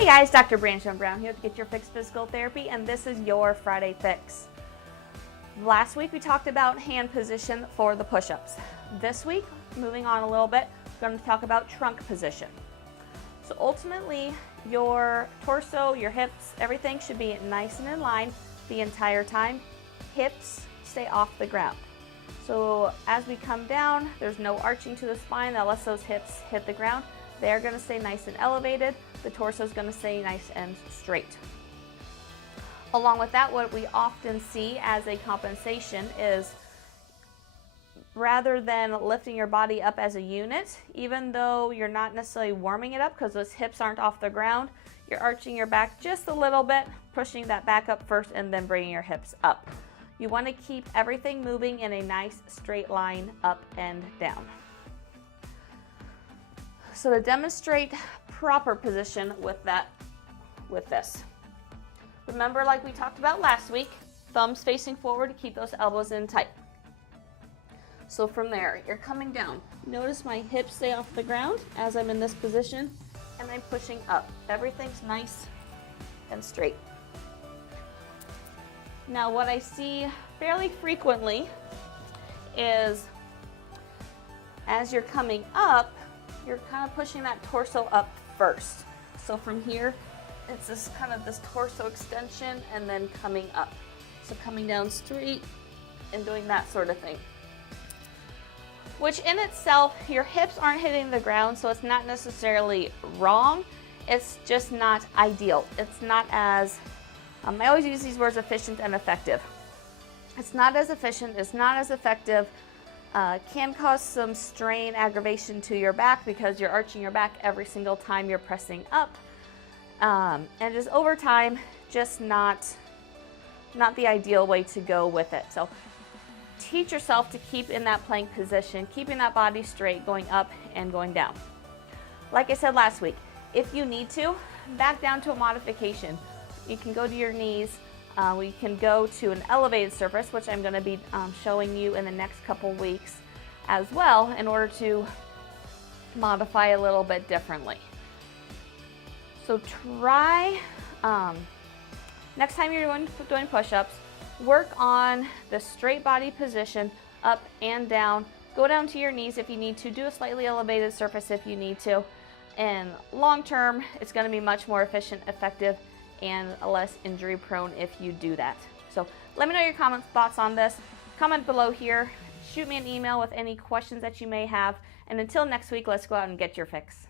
Hey guys, Dr. Branson Brown here to Get Your Fix Physical Therapy, and this is your Friday Fix. Last week we talked about hand position for the push-ups. This week, moving on a little bit, we're going to talk about trunk position. So ultimately, your torso, your hips, everything should be nice and in line the entire time. Hips stay off the ground. So as we come down, there's no arching to the spine that lets those hips hit the ground. They're going to stay nice and elevated. The torso is going to stay nice and straight. Along with that, what we often see as a compensation is rather than lifting your body up as a unit, even though you're not necessarily warming it up because those hips aren't off the ground, you're arching your back just a little bit, pushing that back up first and then bringing your hips up. You want to keep everything moving in a nice straight line up and down. So to demonstrate proper position with this. Remember, like we talked about last week, thumbs facing forward to keep those elbows in tight. So from there, you're coming down. Notice my hips stay off the ground as I'm in this position, and I'm pushing up. Everything's nice and straight. Now what I see fairly frequently is as you're coming up, you're kind of pushing that torso up first. So from here, it's this kind of this torso extension and then coming up. So coming down straight and doing that sort of thing. Which in itself, your hips aren't hitting the ground, so it's not necessarily wrong. It's just not ideal. It's not as, I always use these words, efficient and effective. It's not as efficient, it's not as effective. Can cause some strain, aggravation to your back because you're arching your back every single time you're pressing up. And just over time, just not the ideal way to go with it. So teach yourself to keep in that plank position, keeping that body straight, going up and going down. Like I said last week, if you need to, back down to a modification. You can go to your knees. We can go to an elevated surface, which I'm going to be showing you in the next couple weeks as well, in order to modify a little bit differently. So try, next time you're doing push-ups, work on the straight body position, up and down. Go down to your knees if you need to. Do a slightly elevated surface if you need to. And long term, it's going to be much more efficient, effective, and less injury prone if you do that. So let me know your comments, thoughts on this. Comment below here. Shoot me an email with any questions that you may have. And until next week, let's go out and get your fix.